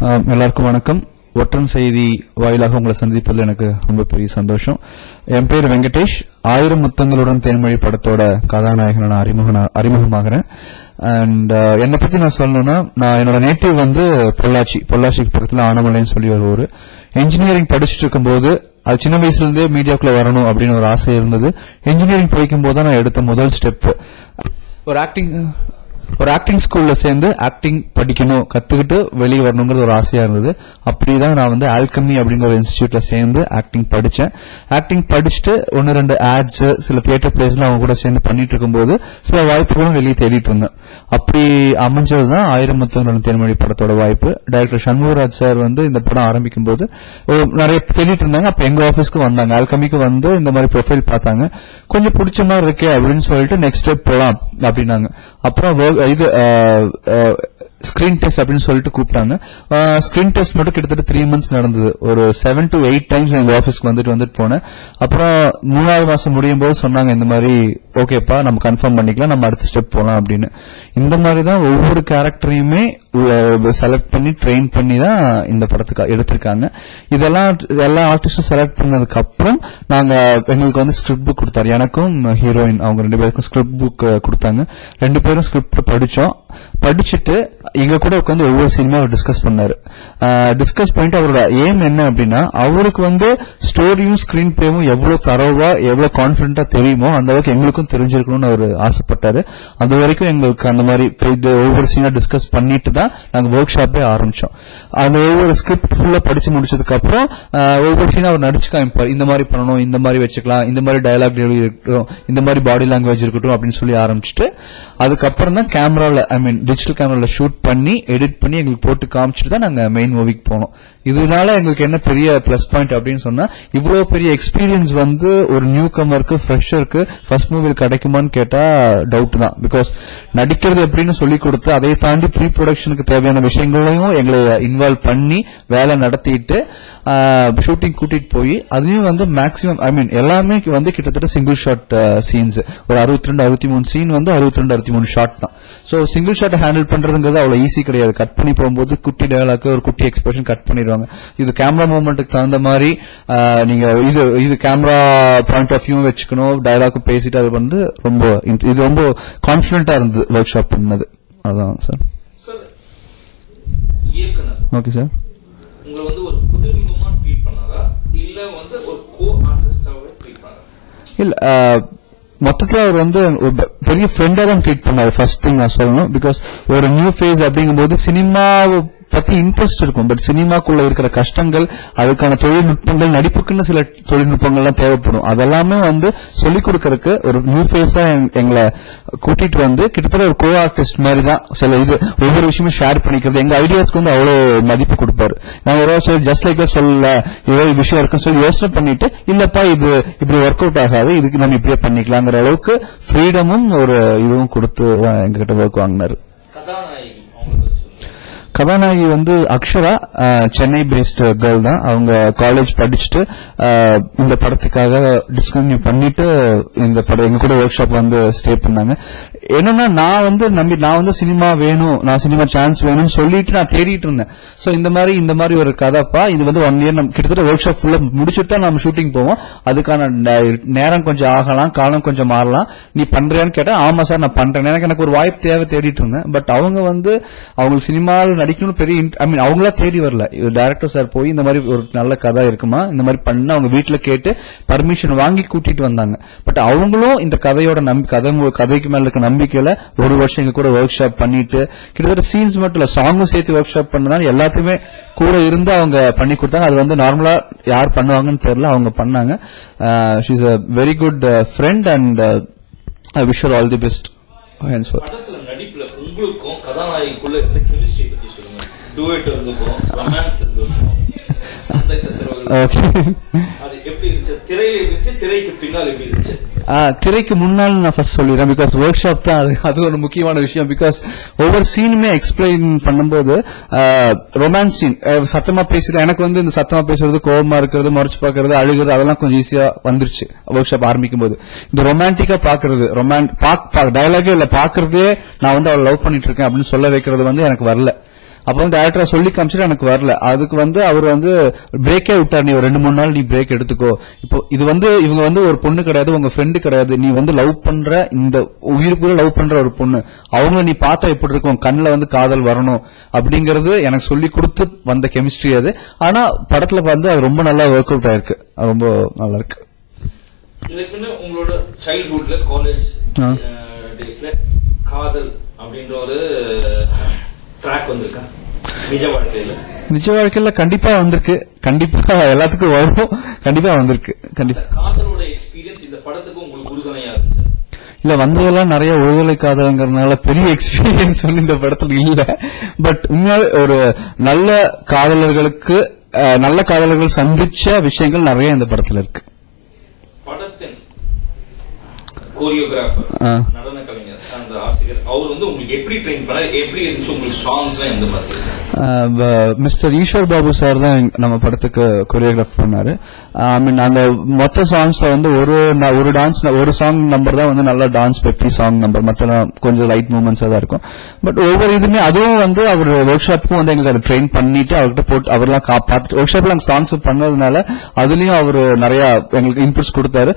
எல்லாருக்கும் வணக்கம். ஒற்றன் செய்தி வாயிலாக உங்களை சந்திப்பதில் எனக்கு ரொம்ப பெரிய சந்தோஷம். என் பேர் வெங்கடேஷ். 1000 முத்தங்களுடன் தேன்மொழி படத்தோட கதாநாயகன் நான் அறிமுகமாகிறேன். அண்ட் என்னை பத்தி நான் சொல்லணும்னா, நான் என்னோட நேட்டிவ் வந்து பொள்ளாச்சிக்கு பக்கத்துல ஆனமலைன்னு சொல்லி ஒரு ஊர். இன்ஜினியரிங் படிச்சுட்டு இருக்கும்போது அது சின்ன வயசுல இருந்தே மீடியாக்குள்ள வரணும் அப்படின்னு ஒரு ஆசை இருந்தது. இன்ஜினியரிங் படிக்கும் போது நான் எடுத்த முதல் ஸ்டெப் ஒரு ஆக்டிங் ஸ்கூல்ல சேர்ந்து ஆக்டிங் படிக்கணும், கத்துக்கிட்டு வெளியே வரணுங்கிறது ஒரு ஆசையா இருந்தது. அப்படிதான் நான் வந்து ஆல்கமி அப்படிங்கிற ஒரு இன்ஸ்டிடியூட்ல சேர்ந்து ஆக்டிங் படிச்சேன். ஆக்டிங் படிச்சுட்டு 1-2 ஆட்ஸ், சில தியேட்டர் பிளேஸ்ல அவங்க கூட சேர்ந்து பண்ணிட்டு இருக்கும்போது சில வாய்ப்புகளும் வெளியே தேடிட்டு இருந்தேன். அப்படி அமைஞ்சதுதான் 1000 முத்தங்களுடன் தேன்மொழி படத்தோட வாய்ப்பு. டைரக்டர் சண்முகராஜ் சார் வந்து இந்த படம் ஆரம்பிக்கும் போது நிறைய தேடிட்டு இருந்தாங்க. அப்ப எங்க ஆபீஸ்க்கு வந்தாங்க, ஆல்கமிக்கு வந்து இந்த மாதிரி ப்ரொஃபைல் பார்த்தாங்க. கொஞ்சம் பிடிச்ச மாதிரி இருக்கே அப்படின்னு சொல்லிட்டு நெக்ஸ்ட் ஸ்டெப் போலாம் அப்படின்னாங்க. அப்புறம் இது ஸ்கிரீன் டெஸ்ட் அப்படின்னு சொல்லிட்டு கூப்பிட்டாங்க. ஸ்கிரீன் டெஸ்ட் மட்டும் கிட்டத்தட்ட 3 months நடந்தது. ஒரு 7 to 8 times எங்க ஆபீஸ்க்கு வந்துட்டு போனேன். அப்புறம் 3வது மாசம் முடியும் போது சொன்னாங்க, இந்த மாதிரி ஓகேப்பா நம்ம கன்ஃபார்ம் பண்ணிக்கலாம், நம்ம அடுத்த ஸ்டெப் போலாம் அப்படின்னு. இந்த மாதிரி தான் ஒவ்வொரு கேரக்டரையுமே செலக்ட் பண்ணி ட்ரெயின் பண்ணி தான் இந்த படத்துக்கு எடுத்திருக்காங்க. இதெல்லாம் எல்லா ஆர்டிஸ்டும் செலக்ட் பண்ணதுக்கு அப்புறம் நாங்க எங்களுக்கு வந்து ஸ்கிரிப்ட் புக் கொடுத்தாரு. எனக்கும் ஹீரோயின் அவங்க 2 பேருக்கும் ஸ்கிரிப்ட் புக் கொடுத்தாங்க. 2 பேரும் ஸ்கிரிப்ட் படிச்சோம். படிச்சுட்டு எங்க கூட உட்காந்து ஒவ்வொரு சீனுமே அவர் டிஸ்கஸ் பண்ணாரு. டிஸ்கஸ் பண்ணிட்டு அவரோட எய்ம் என்ன அப்படின்னா, அவருக்கு வந்து ஸ்டோரியும் ஸ்கிரீன் பிளேவும் எவ்வளவு தரவா எவ்வளவு கான்பிடண்டா தெரியுமோ அந்த அளவுக்கு எங்களுக்கும் தெரிஞ்சிருக்கணும்னு அவர் ஆசைப்பட்டாரு. அது வரைக்கும் எங்களுக்கு அந்த மாதிரி ஒவ்வொரு சீனா டிஸ்கஸ் பண்ணிட்டு தான் நாங்க ஒர்க் ஷாப்பே ஆரம்பிச்சோம். அந்த ஒவ்வொரு ஸ்கிரிப்ட் ஃபுல்லா படிச்சு முடிச்சதுக்கு அப்புறம் ஒவ்வொரு சீனா அவர் நடிச்சு காமிப்பார். இந்த மாதிரி பண்ணணும், இந்த மாதிரி வச்சுக்கலாம், இந்த மாதிரி டயலாக் டெலிவரி இருக்கட்டும், இந்த மாதிரி பாடி லாங்குவேஜ் இருக்கட்டும் அப்படின்னு சொல்லி ஆரம்பிச்சுட்டு அதுக்கப்புறம் தான் கேமரால டிஜிட்டல் கேமரால ஷூட் பண்ணி எடிட் பண்ணி எங்களுக்கு போட்டு காமிச்சிட்டு தான் நாங்க மெயின் மூவிக்கு போனோம். இதனால எங்களுக்கு என்ன பெரிய பிளஸ் பாயிண்ட் அப்படின்னு சொன்னா, இவ்வளவு பெரிய எக்ஸ்பீரியன்ஸ் வந்து ஒரு நியூ கமருக்கு ஃப்ரெஷருக்கு ஃபர்ஸ்ட் மூவியில் கிடைக்குமான்னு கேட்டா டவுட் தான். பிகாஸ் நடிக்கிறது எப்படின்னு சொல்லி கொடுத்து அதை தாண்டி ப்ரீ ப்ரொடக்ஷனுக்கு தேவையான விஷயங்களையும் எங்களை இன்வால்வ் பண்ணி வேலை நடத்திட்டு ஷூட்டிங் கூட்டிட்டு போய் அதையும் வந்து மேக்ஸிமம் எல்லாமே வந்து கிட்டத்தட்ட சிங்கிள் ஷாட் சீன்ஸ். ஒரு 62-63 சீன் வந்து 62-63 ஷாட் தான். சோ சிங்கிள் ஷாட் ஹேண்டில் பண்றதுங்கிறது அவ்வளவு ஈஸி கிடையாது. கட் பண்ணி போகும்போது குட்டி டயலாக் ஒரு குட்டி எக்ஸ்பிரஷன் கட் பண்ணிடுவாங்க. இது கேமரா மூவ்மெண்ட்டுக்கு தகுந்த மாதிரி நீங்க இது கேமரா பாயிண்ட் ஆஃப் வியூ வச்சுக்கணும், டயலாக் பேசிட்டு அது வந்து இது ரொம்ப கான்பிடண்டா இருந்தது ஒர்க் ஷாப் பண்ணது. அதான் சார். Okay sir. உங்களை வந்து ஒரு புதுமுகமா ட்ரீட் பண்ணாரா இல்ல வந்து ஒரு கோ ஆர்டிஸ்டாவே ட்ரீட் பண்ணாரா? இல்ல, மொத்தத்துல அவர் வந்து பெரிய ஃப்ரெண்டா தான் ட்ரீட் பண்ணாரு. ஃபர்ஸ்ட் திங் நான் சொல்லணும். பிகாஸ் ஒரு நியூ ஃபேஸ் அப்படிங்கும்போது சினிமாவை பத்தி இன்ட்ரெஸ்ட் இருக்கும். பட் சினிமாக்குள்ள இருக்கிற கஷ்டங்கள், அதுக்கான தொழில்நுட்பங்கள், நடிப்புக்குன்னு சில தொழில்நுட்பங்கள்லாம் தேவைப்படும். அதெல்லாமே வந்து சொல்லிக் கொடுக்கறதுக்கு ஒரு நியூ ஃபேஸா எங்களை கூட்டிட்டு வந்து கிட்டத்தட்ட ஒரு கோ ஆர்டிஸ்ட் மாதிரி தான் சில ஒவ்வொரு விஷயமும் ஷேர் பண்ணிக்கிறது. எங்க ஐடியாஸ்க்கு வந்து அவ்வளவு மதிப்பு கொடுப்பாரு. நாங்க ஏதாவது ஜஸ்ட் லைக் சொல்லல, ஏதாவது விஷயம் இருக்குன்னு சொல்லி யோசனை பண்ணிட்டு, இல்லப்பா இது இப்படி ஒர்க் அவுட் ஆகாது, இதுக்கு நம்ம இப்படியே பண்ணிக்கலாங்கிற அளவுக்கு ஃப்ரீடமும் ஒரு இதுவும் கொடுத்து எங்ககிட்ட ஒர்க் வாங்கினாரு. கதாநாயகி வந்து அக்ஷரா, சென்னை பேஸ்ட் கேர்ள் தான். அவங்க காலேஜ் படிச்சுட்டு இந்த படத்துக்காக டிஸ்கன்டினியூ பண்ணிட்டு இந்த படம் எங்க கூட ஒர்க் ஷாப் வந்து ஸ்டே பண்ணாங்க. என்னன்னா நான் வந்து சினிமா வேணும், நான் சினிமா சான்ஸ் வேணும்னு சொல்லிட்டு நான் தேடிட்டு இருந்தேன். சோ இந்த மாதிரி ஒரு கதைப்பா, இது வந்து 1 year கிட்டத்தட்ட ஒர்க் ஷாப் ஃபுல்லா முடிச்சுட்டு தான் நம்ம ஷூட்டிங் போவோம். அதுக்கான நேரம் கொஞ்சம் ஆகலாம், காலம் கொஞ்சம் மாறலாம், நீ பண்றியான்னு கேட்டா ஆமா சார் நான் பண்றேன். எனக்கு ஒரு வாய்ப்பு தேவை தேடிட்டு இருந்தேன். பட் அவங்க வந்து அவங்களுக்கு சினிமாவில் நடிக்கணும்னு பெரிய அவங்களா தேடி வரல. டைரக்டர் சார் போய் இந்த மாதிரி ஒரு நல்ல கதை இருக்குமா, இந்த மாதிரி பண்ண அவங்க வீட்டுல கேட்டு பர்மிஷன் வாங்கி கூட்டிட்டு வந்தாங்க. பட் அவங்களும் இந்த கதையோட கதைக்கு மேல இருக்க நம்பிக்கையில 1 வருஷம் எங்க கூட ஒர்க் ஷாப் பண்ணிட்டு கிட்டத்தட்ட சீன்ஸ் மட்டும் இல்ல சாங்கும் சேர்த்து ஒர்க் ஷாப் பண்ணதால எல்லாத்தையுமே கூட இருந்து அவங்க பண்ணி கொடுத்தாங்க. அது வந்து நார்மலா யார் பண்ணுவாங்கன்னு தெரியல, அவங்க பண்ணாங்க. She is a very good friend and I wish her all the best. படத்துல நடிப்புல உங்களுக்கும் கதாநாயகிக்குள்ள இருந்த கெமிஸ்ட்ரி பத்தி சொல்லுங்க. டுயட் இருக்கும், ரொமான்ஸ் இருக்கும், சண்டை சச்சரவுகள், அது எப்படி இருந்துச்சு? திரையில இருந்துச்சு, திரைக்கு பின்னால் எப்படி இருந்துச்சு? திரைக்கு முன்னால் நான் ஃபர்ஸ்ட் சொல்லிடுறேன். பிகாஸ் ஒர்க் ஷாப் தான் அது ஒரு முக்கியமான விஷயம். பிகாஸ் ஒவ்வொரு சீனுமே எக்ஸ்பிளைன் பண்ணும்போது ரொமான்ஸ் சீன் சத்தமா பேசுறது, எனக்கு வந்து இந்த சத்தமா பேசுறது, கோபமா இருக்கிறது, மறைச்சு பாக்குறது, அழுகிறது, அதெல்லாம் கொஞ்சம் ஈஸியா வந்துருச்சு ஒர்க் ஷாப் ஆரம்பிக்கும் போது. இந்த ரொமான்டிக்கா பாக்குறது, டயலாகே இல்ல பாக்குறதே நான் வந்து அவளை லவ் பண்ணிட்டு இருக்கேன் அப்படின்னு சொல்ல வைக்கிறது வந்து எனக்கு வரல. அப்ப வந்து டேரக்டரா சொல்லி காமிச்சிட்டு எனக்கு வரல. அதுக்கு வந்து அவர் வந்து பிரேக்கே விட்டார், நீ ஒரு 2-3 நாள் நீ பிரேக் எடுத்துக்கோ. இப்போ இது வந்து இவங்க வந்து ஒரு பொண்ணு கிடையாது, உங்க ஃப்ரெண்டு கிடையாது, நீ வந்து லவ் பண்ற இந்த உயிருக்குள்ள லவ் பண்ற ஒரு பொண்ணு, அவங்கள நீ பார்த்தா எப்படி இருக்கும், கண்ணுல வந்து காதல் வரணும் அப்படிங்கறது எனக்கு சொல்லி கொடுத்து வந்த கெமிஸ்ட்ரி அது. ஆனா படத்துல வந்து அது ரொம்ப நல்லா ஒர்க் அவுட் ஆயிருக்கு, ரொம்ப நல்லா இருக்கு. இதுக்குன்னு உங்களோட சைல்ட்ஹுட்ல காலேஜ் டேஸ்ல காதல் அப்படின்ற ஒரு ட்ராக் வந்திருக்கா நிஜ வாழ்க்கையில? கண்டிப்பா வந்திருக்கு, கண்டிப்பா எல்லாத்துக்கும் வரும், கண்டிப்பா வந்திருக்கு. கண்டிப்பா காதலோட எக்ஸ்பீரியன்ஸ் இந்த படத்துக்கு உங்களுக்கு உறுதுணையா இருந்துச்சு? இல்ல, வந்ததெல்லாம் நிறைய ஒருதலை காதல்ங்கிறதுனால பெரிய எக்ஸ்பீரியன்ஸ் வந்து இந்த படத்துல இல்ல. பட் உண்மையாவே ஒரு நல்ல காதலர்களுக்கு நல்ல காதலர்கள் சந்திச்ச விஷயங்கள் நிறைய இந்த படத்துல இருக்கு. படத்தின் கோரியோகிராஃபர், நடன கலைஞர், அந்த ஆசிரியர், அவர் வந்து உங்களுக்கு எப்படி ட்ரெயின் பண்ண, எப்படி இருந்துச்சு உங்களுக்கு சாங்ஸ் எல்லாம் எந்த மாதிரி? மிஸ்டர் ஈஸ்வர் பாபு சார் தான் நம்ம படத்துக்கு கொரியோகிராஃப் பண்ணாரு. ஐ மீன் அந்த மொத்த சாங்ஸ்ல வந்து ஒரு டான்ஸ் ஒரு சாங் நம்பர் தான் வந்து நல்ல டான்ஸ் பெப்பி சாங் நம்பர், மற்ற கொஞ்சம் லைட் மூவ்மெண்ட்ஸ் தான் இருக்கும். பட் ஒவ்வொரு இதுமே அதுவும் வந்து அவர் ஒர்க் ஷாப்புக்கும் வந்து எங்களுக்கு அதை ட்ரெயின் பண்ணிட்டு அவர்கிட்ட போட்டு அவர்லாம் பார்த்துட்டு ஒர்க் ஷாப்ல சாங்ஸ் பண்ணதுனால அதுலயும் அவர் நிறைய எங்களுக்கு இன்புட்ஸ் கொடுத்தாரு.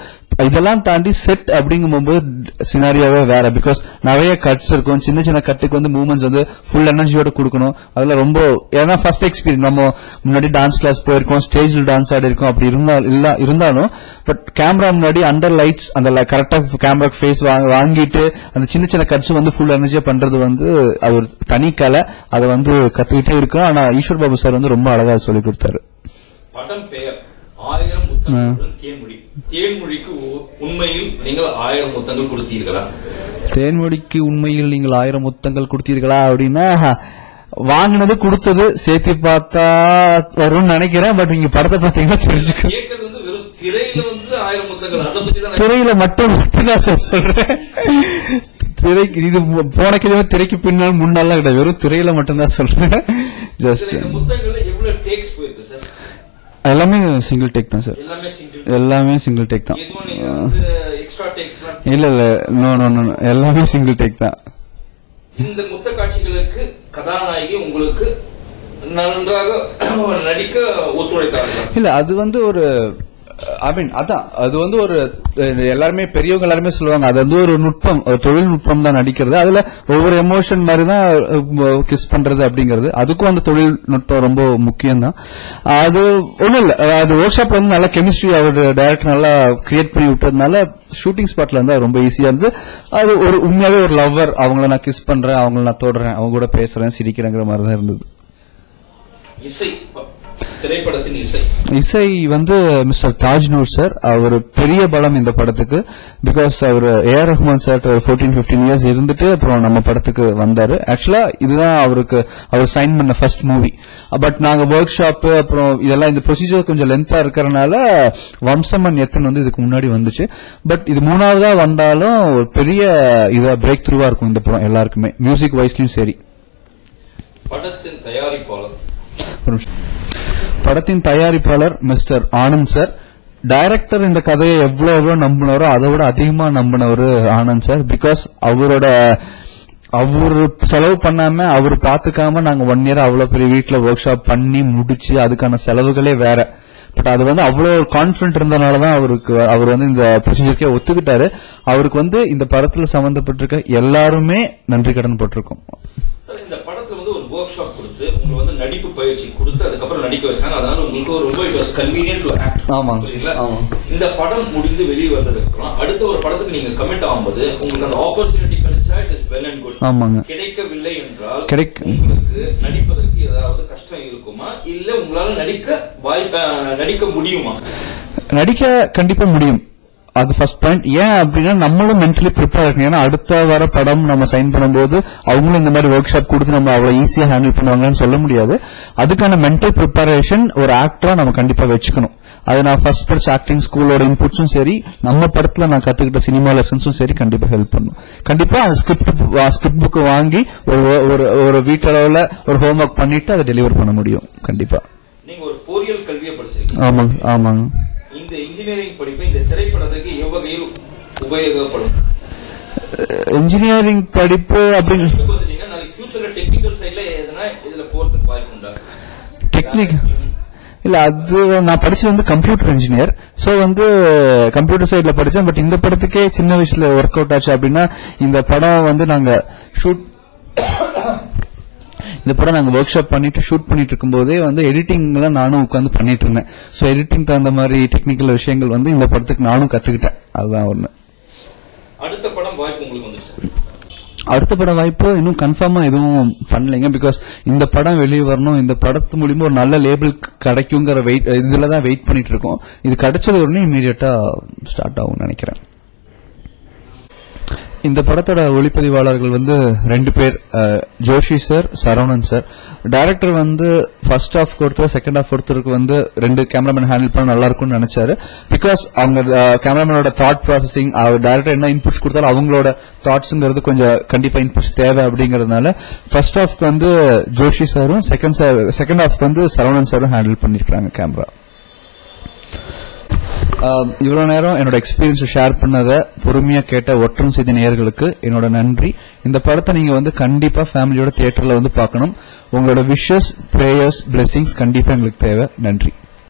இதெல்லாம் தாண்டி செட் அப்படிங்கும்போது சினாரியாவே வேற, பிகாஸ் நிறைய கட்ஸ் இருக்கும், சின்ன சின்ன கட்டுக்கு வந்து மூவ்மெண்ட்ஸ் வந்து ஃபுல் எனர்ஜியோட கொடுக்கணும். அதுல ரொம்ப ஏன்னா ஃபர்ஸ்ட் எக்ஸ்பீரியன்ஸ், நம்ம முன்னாடி டான்ஸ் கிளாஸ் போயிருக்கோம், ஸ்டேஜ்ல டான்ஸ் ஆடி இருக்கோம், அப்படி இருந்தாலும் பட் கேமரா முன்னாடி அண்டர் லைட்ஸ் அந்த கரெக்டா கேமரா ஃபேஸ் வாங்கிட்டு அந்த சின்ன சின்ன கட்ஸ் வந்து ஃபுல் எனர்ஜியா பண்றது வந்து அது ஒரு தனி கலை, அதை வந்து கத்துக்கிட்டே இருக்கும். ஆனா ஈஸ்வர் பாபு சார் வந்து ரொம்ப அழகா சொல்லி கொடுத்தாரு. படம் பெயர் 1000 முத்தங்களுடன் தேன்மொழி. தேன்மொழிக்கு உண்மையில் நீங்கள் 1000 முத்தங்கள் கொடுத்தீர்களா? தேன்மொழிக்கு உண்மையில் நீங்கள் 1000 முத்தங்கள் கொடுத்தீர்களா அப்படின்னா வாங்கினது கொடுத்தது சேர்த்து பார்த்தா வரும்னு நினைக்கிறேன். பட் நீங்க படத்தை பார்த்தீங்கன்னா தெரிஞ்சுக்க, திரையில மட்டும் தான் சார் சொல்றேன். திரைக்கு இது போன கிழமை திரைக்கு பின்னால் முன்னாலாம் கிடையாது, வெறும் திரையில மட்டும்தான் சொல்றேன். ஜஸ்ட் எல்லாமே சிங்கிள் டேக் தான் சார், எல்லாமே சிங்கிள் டேக் தான். இல்ல இல்ல, நோ நோ நோ, எல்லாமே சிங்கிள் டேக் தான். இந்த முத்த காட்சிகளுக்கு கதாநாயகி உங்களுக்கு நன்றாக நடிக்க ஒத்துழைத்தார்கள்? இல்ல, அது வந்து ஒரு ஐ மீன் அதான் அது வந்து ஒரு எல்லாருமே பெரியவங்க எல்லாருமே சொல்லுவாங்க, அது வந்து ஒரு நுட்பம், ஒரு தொழில்நுட்பம் தான் நடிக்கிறது. அதுல ஒவ்வொரு எமோஷன் மாதிரி தான் கிஸ் பண்றது அப்படிங்கிறது, அதுக்கும் அந்த தொழில்நுட்பம் ரொம்ப முக்கியம் தான். அது ஒண்ணும் இல்ல, அது ஒர்க் ஷாப்ல வந்து நல்ல கெமிஸ்ட்ரி அவரோட டைரக்டர் நல்லா கிரியேட் பண்ணி விட்டதுனால ஷூட்டிங் ஸ்பாட்ல இருந்து ரொம்ப ஈஸியா இருந்து. அது ஒரு உண்மையாவே ஒரு லவ்வர், அவங்கள நான் கிஸ் பண்றேன், அவங்கள நான் தொடுறேன், அவங்க கூட பேசுறேன், சிரிக்கிறேங்கிற மாதிரி தான் இருந்தது. திரைப்படத்தின் இசை வந்து மிஸ்டர் தாஜ்நூர் சார், அவர் பெரிய பலம் இந்த படத்துக்கு. பிகாஸ் அவர் ஏஆர் ரஹ்மான் சார் ஒரு 14-15 இயர்ஸ் இருந்துட்டு அப்புறம் நம்ம படத்துக்கு வந்தாரு. ஆக்சுவலா இதுதான் அவர் சைன் பண்ண ஃபர்ஸ்ட் மூவி. பட் நாங்க ஒர்க் ஷாப் அப்புறம் இதெல்லாம் இந்த ப்ரொசீஜர் கொஞ்சம் லென்த்தா இருக்கறனால வம்சமன் எத்தன் வந்து இதுக்கு முன்னாடி வந்துச்சு. பட் இது 3ஆவதா வந்தாலும் ஒரு பெரிய இதா பிரேக் த்ரூவா இருக்கும் இந்த படம் எல்லாருக்குமே, மியூசிக் வைஸ்லயும் சரி. படத்தின் தயாரிப்பாளர் மிஸ்டர் ஆனந்த் சார். டைரக்டர் இந்த கதையை எவ்வளவு நம்பினவரோ அதை விட அதிகமா நம்பினவர் ஆனந்த் சார். பிகாஸ் அவரு செலவு பண்ணாம அவரு பாத்துக்காம நாங்க 1 இயர் அவ்வளவு பெரிய வீட்டுல ஒர்க் ஷாப் பண்ணி முடிச்சு அதுக்கான செலவுகளே வேற. பட் அது வந்து அவ்வளவு கான்பிடன்ட் இருந்தனாலதான் அவர் வந்து இந்த ப்ரொசீஜருக்கே ஒத்துக்கிட்டாரு. அவருக்கு வந்து இந்த படத்துல சம்பந்தப்பட்டிருக்க எல்லாருமே நன்றி கடன் பட்டிருக்கோம். இந்த படத்துல வந்து ஒரு ஒர்க் ஷாப் கொடுத்து உங்களுக்கு வந்து நடிப்பு பயிற்சி கொடுத்து அதுக்கப்புறம் நடிக்க வச்சாங்க. அதனால உங்களுக்கு ரொம்ப it was convenient to act. ஆமாங்க. இந்த படம் முடிந்து வெளியே வந்ததுக்கு அப்புறம் அடுத்த ஒரு படத்துக்கு நீங்க கமிட் ஆகும்போது உங்களுக்கு அந்த ஆப்பர்ச்சுனிட்டி கிடைச்சா it is well and good. ஆமாங்க. கிடைக்கவில்லை என்றால் உங்களுக்கு நடிப்பதற்கு ஏதாவது கஷ்டம் இருக்குமா, இல்ல உங்களால நடிக்க முடியுமா? நடிக்க கண்டிப்பா முடியும், அது ஃபர்ஸ்ட் பாயிண்ட். ஏன் அப்படின்னா நம்மளும் மென்டலி ப்ரிப்பேர் இருக்கணும். ஏன்னா அடுத்த வர படம் நம்ம சைன் பண்ணும்போது அவங்களும் இந்த மாதிரி ஒர்க் ஷாப் கொடுத்து நம்ம அவ்வளவு ஈஸியா ஹேண்டில் பண்ணுவாங்கன்னு சொல்ல முடியாது. அதுக்கான மென்டல் ப்ரிப்பரேஷன் ஒரு ஆக்டரா நம்ம கண்டிப்பா வச்சுக்கணும். அது நான் ஃபர்ஸ்ட் படிச்ச ஆக்டிங் ஸ்கூலோட இன்புட்ஸும் சரி, நம்ம படத்துல நான் கத்துக்கிட்ட சினிமா லெசன்ஸும் சரி கண்டிப்பா ஹெல்ப் பண்ணும். கண்டிப்பா அந்த ஸ்கிரிப்ட் புக் வாங்கி ஒரு வீட்டளவுல ஒரு ஹோம் ஒர்க் பண்ணிட்டு அதை டெலிவர் பண்ண முடியும் கண்டிப்பா. நீங்க ஒரு பொறியியல் கல்வியை படிச்சிருக்கீங்க. ஆமாங்க ஆமாங்க. இந்த இன்ஜினியரிங் படிப்பு இந்த திரைப்படத்துக்கு எவ்வகையில் உபயோகப்படும்? இன்ஜினியரிங் படிப்பு அப்படின்னு ஃபியூச்சர்ல டெக்னிக்கல் சைடுல எதுனா இதுல போறதுக்கு வாய்ப்பு உண்டா? டெக்னிக் இல்ல, அது நான் படிச்சது வந்து கம்ப்யூட்டர் இன்ஜினியர். சோ வந்து கம்ப்யூட்டர் சைட்ல படிச்சேன். பட் இந்த படத்துக்கே சின்ன வயசுல ஒர்க் அவுட் ஆச்சு அப்படின்னா, இந்த படம் வந்து நாங்க ஒர்க் ஷாப் பண்ணிட்டு ஷூட் பண்ணிட்டு இருக்கும்போதே வந்து எடிட்டிங்லாம் நானும் உட்காந்து பண்ணிட்டு இருந்தேன். சோ எடிட்டிங் தகுந்த மாதிரி டெக்னிக்கல் விஷயங்கள் வந்து இந்த படத்துக்கு நானும் கத்துக்கிட்டேன். அதுதான் ஒண்ணு. அடுத்த படம் வாய்ப்பு உங்களுக்கு வந்துச்சு? அடுத்த படம் வாய்ப்பு இன்னும் கன்ஃபார்மா எதுவும் பண்ணலைங்க. பிகாஸ் இந்த படம் வெளியே வரணும், இந்த படத்து மூலியமா ஒரு நல்ல லேபிள் கிடைக்குங்கிற இதுலதான் வெயிட் பண்ணிட்டு இருக்கோம். இது கிடைச்சது உடனே இமீடியட்டா ஸ்டார்ட் ஆகும் நினைக்கிறேன். இந்த படத்தோட ஒளிப்பதிவாளர்கள் வந்து 2 பேர், Joshi sir, Saravanan sir. Director வந்து ஃபர்ஸ்ட் ஹாஃப் ஒருத்தர், செகண்ட் ஹாஃப் ஒருத்தருக்கு வந்து 2 கேமராமேன் ஹேண்டில் பண்ண நல்லா இருக்கும்னு நினைச்சாரு. பிகாஸ் அவங்க கேமராமேனோட தாட் ப்ராசஸிங், டைரக்டர் என்ன இன்புட்ஸ் கொடுத்தாலும் அவங்களோட தாட்ஸ்ங்கிறது கொஞ்சம் கண்டிப்பா இன்புட்ஸ் தேவை அப்படிங்கறதுனால ஃபர்ஸ்ட் ஹாஃப் வந்து ஜோஷி சாரும், செகண்ட் ஹாஃப் வந்து சரவணன் சாரும் ஹேண்டில் பண்ணிருக்காங்க கேமரா. இவ்வளவு நேரம் என்னோட எக்ஸ்பீரியன்ஸ் ஷேர் பண்ணத பொறுமையா கேட்ட ஒற்றன் செய்தி நேயர்களுக்கு என்னோட நன்றி. இந்த படத்தை நீங்க வந்து கண்டிப்பா ஃபேமிலியோட தியேட்டர்ல வந்து பார்க்கணும். உங்களோட விஷஸ், பிரேயர்ஸ், பிளெஸிங்ஸ் கண்டிப்பா எங்களுக்கு தேவை. நன்றி.